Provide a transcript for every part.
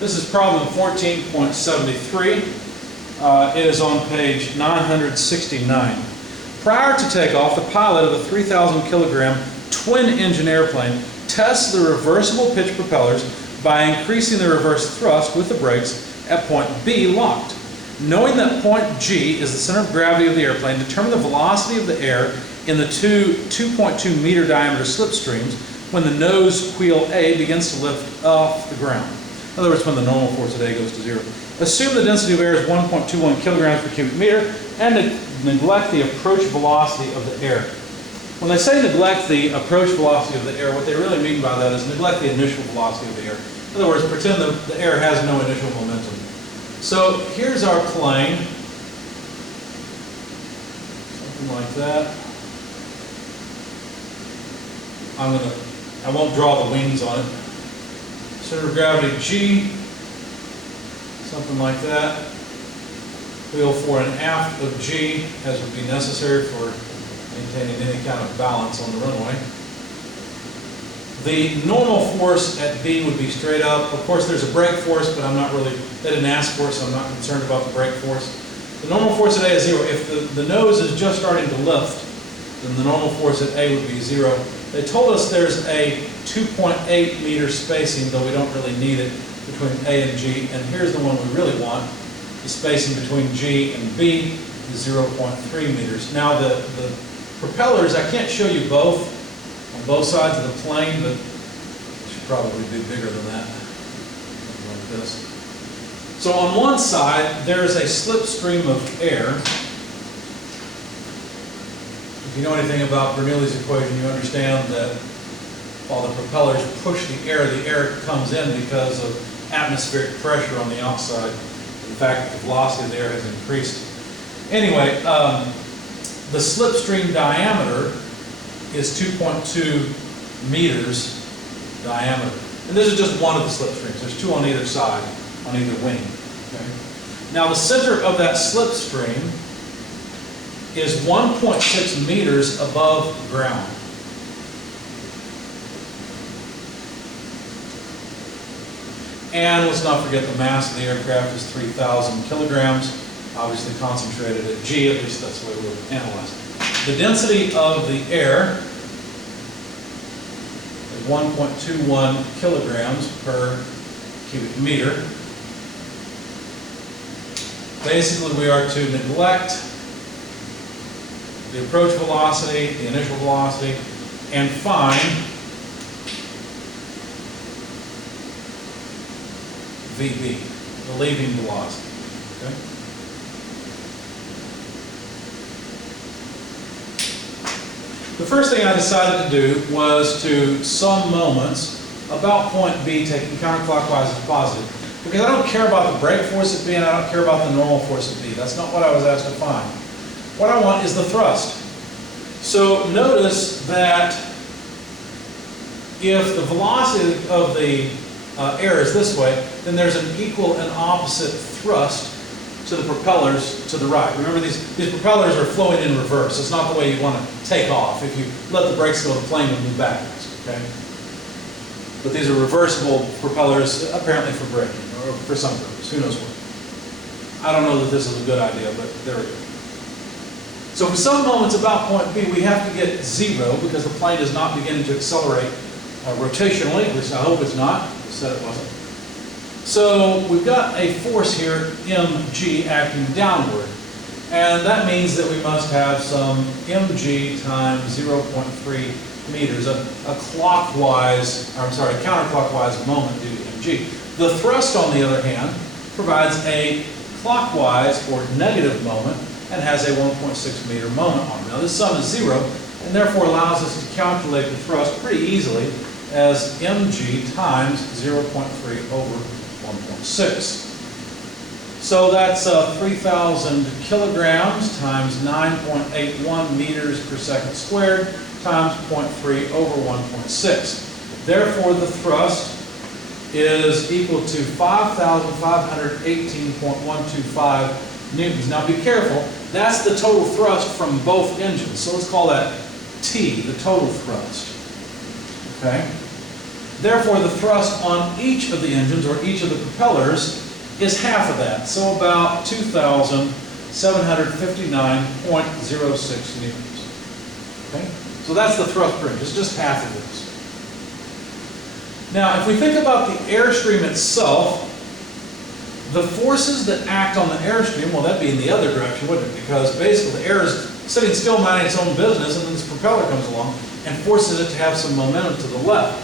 This is problem 14.73. It is on page 969. Prior to takeoff, the pilot of a 3,000 kilogram twin-engine airplane tests the reversible pitch propellers by increasing the reverse thrust with the brakes at point B locked. Knowing that point G is the center of gravity of the airplane, determine the velocity of the air in the 2.2 meter diameter slipstreams when the nose wheel A begins to lift off the ground. In other words, when the normal force at A goes to 0. Assume the density of air is 1.21 kilograms per cubic meter and neglect the approach velocity of the air. When they say neglect the approach velocity of the air, what they really mean by that is neglect the initial velocity of the air. In other words, pretend the air has no initial momentum. So here's our plane, something like that. I won't draw the wings on it. Center of gravity G, something like that. Wheel fore and aft of G, as would be necessary for maintaining any kind of balance on the runway. The normal force at B would be straight up. Of course, there's a brake force, but they didn't ask for it, so I'm not concerned about the brake force. The normal force at A is 0. If the nose is just starting to lift, then the normal force at A would be 0. They told us there's a 2.8 meter spacing, though we don't really need it, between A and G. And here's the one we really want. The spacing between G and B is 0.3 meters. Now the propellers, I can't show you both on both sides of the plane, but it should probably be bigger than that, something like this. So on one side, there's a slipstream of air. If you know anything about Bernoulli's equation, you understand that while the propellers push the air comes in because of atmospheric pressure on the outside. The fact that the velocity of the air has increased. Anyway, the slipstream diameter is 2.2 meters diameter. And this is just one of the slipstreams. There's two on either side, on either wing. Okay? Now the center of that slipstream is 1.6 meters above ground. And let's not forget the mass of the aircraft is 3,000 kilograms, obviously concentrated at G, at least that's the way we'll analyze it. The density of the air is 1.21 kilograms per cubic meter. Basically, we are to neglect the approach velocity, the initial velocity, and find VB, the leaving velocity. Okay? The first thing I decided to do was to sum moments about point B, taking counterclockwise as positive. Because I don't care about the brake force at B and I don't care about the normal force at B. That's not what I was asked to find. What I want is the thrust. So notice that if the velocity of the air is this way, then there's an equal and opposite thrust to the propellers to the right. Remember, these propellers are flowing in reverse. It's not the way you want to take off. If you let the brakes go, the plane will move backwards. Okay? But these are reversible propellers, apparently for braking, or for some purpose. Who knows what. I don't know that this is a good idea, but there we go. So for some moments about point B, we have to get 0 because the plane is not beginning to accelerate rotationally. At least I hope it's not. It said it wasn't. So we've got a force here, mg, acting downward. And that means that we must have some mg times 0.3 meters, a counterclockwise moment due to mg. The thrust, on the other hand, provides a clockwise or negative moment and has a 1.6 meter moment on it. Now this sum is 0 and therefore allows us to calculate the thrust pretty easily as mg times 0.3 over 1.6. So that's 3,000 kilograms times 9.81 meters per second squared times 0.3 over 1.6. Therefore, the thrust is equal to 5,518.125 newtons. Now be careful, that's the total thrust from both engines. So let's call that T, the total thrust. Okay? Therefore, the thrust on each of the engines or each of the propellers is half of that, so about 2,759.06 newtons. Okay? So that's the thrust per inch. It's just half of this. Now, if we think about the airstream itself, the forces that act on the airstream, well, that'd be in the other direction, wouldn't it? Because basically the air is sitting still minding its own business, and then this propeller comes along and forces it to have some momentum to the left.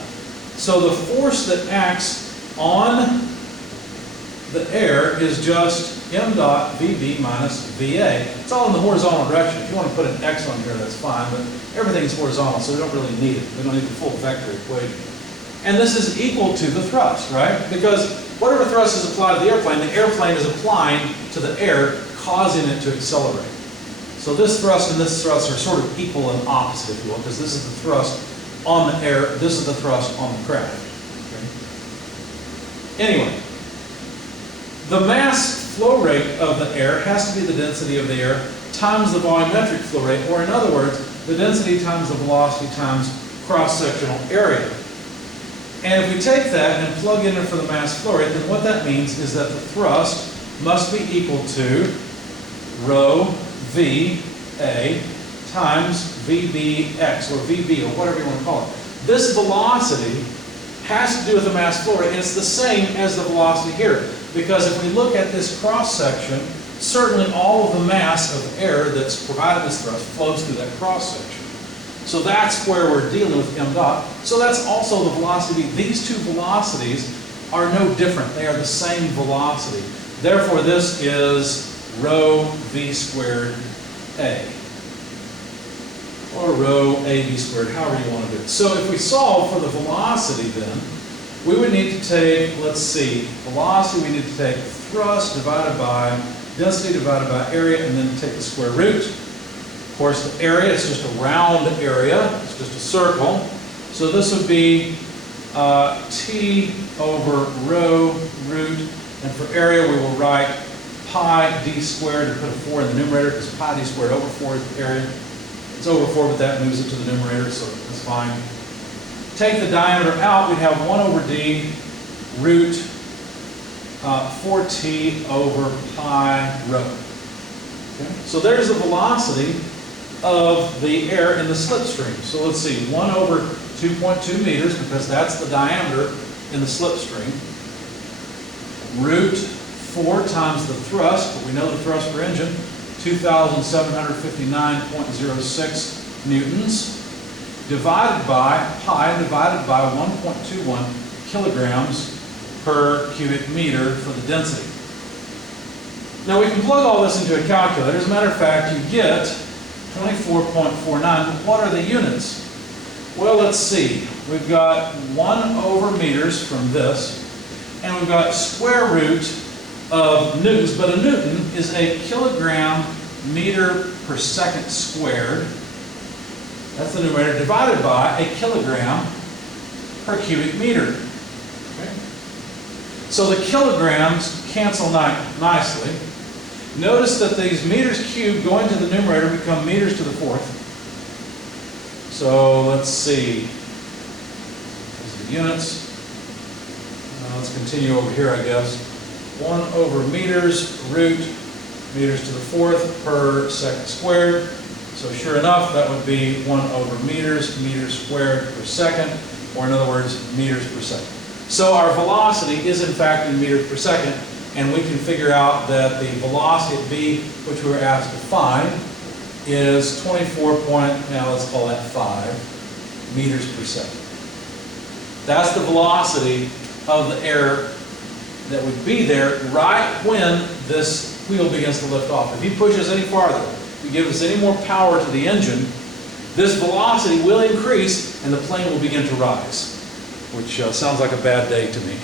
So the force that acts on the air is just m dot VB minus VA. It's all in the horizontal direction. If you want to put an X on here, that's fine, but everything's horizontal, so we don't really need it. We don't need the full vector equation. And this is equal to the thrust, right? Because whatever thrust is applied to the airplane is applying to the air, causing it to accelerate. So this thrust and this thrust are sort of equal and opposite, if you will, because this is the thrust on the air, this is the thrust on the craft. Okay? Anyway, the mass flow rate of the air has to be the density of the air times the volumetric flow rate, or in other words, the density times the velocity times cross-sectional area. And if we take that and plug in it for the mass flow rate, then what that means is that the thrust must be equal to rho VA times VBX, or VB, or whatever you want to call it. This velocity has to do with the mass flow rate, and it's the same as the velocity here. Because if we look at this cross-section, certainly all of the mass of air that's provided this thrust flows through that cross-section. So that's where we're dealing with m dot. So that's also the velocity. These two velocities are no different. They are the same velocity. Therefore, this is rho v squared a. Or rho ab squared, however you want to do it. So if we solve for the velocity then, we would need to take, let's see, velocity, we need to take thrust divided by density divided by area, and then take the square root. Of course, the area is just a round area. It's just a circle. So this would be t over rho root. And for area, we will write pi d squared and put a 4 in the numerator, because pi d squared over 4 is the area. It's over 4, but that moves it to the numerator, so that's fine. Take the diameter out, we'd have 1 over d root 4t over pi rho. Okay? So there's the velocity of the air in the slipstream. So let's see, 1 over 2.2 meters, because that's the diameter in the slipstream. Root 4 times the thrust, but we know the thrust per engine, 2,759.06 newtons, divided by pi, divided by 1.21 kilograms per cubic meter for the density. Now we can plug all this into a calculator. As a matter of fact, you get 24.49. But what are the units? Well, let's see. We've got 1 over meters from this, and we've got square root of newtons, but a newton is a kilogram meter per second squared. That's the numerator, divided by a kilogram per cubic meter. Okay. So the kilograms cancel nicely. Notice that these meters cubed going to the numerator become meters to the fourth. So let's see. These are the units. Let's continue over here, I guess. 1 over meters, root, meters to the fourth per second squared. So sure enough, that would be 1 over meters, meters squared per second, or in other words, meters per second. So our velocity is in fact in meters per second, and we can figure out that the velocity at v, which we were asked to find, is let's call that 5 meters per second. That's the velocity of the air that would be there right when this wheel begins to lift off. If he pushes any farther, if he gives us any more power to the engine, this velocity will increase and the plane will begin to rise, which sounds like a bad day to me.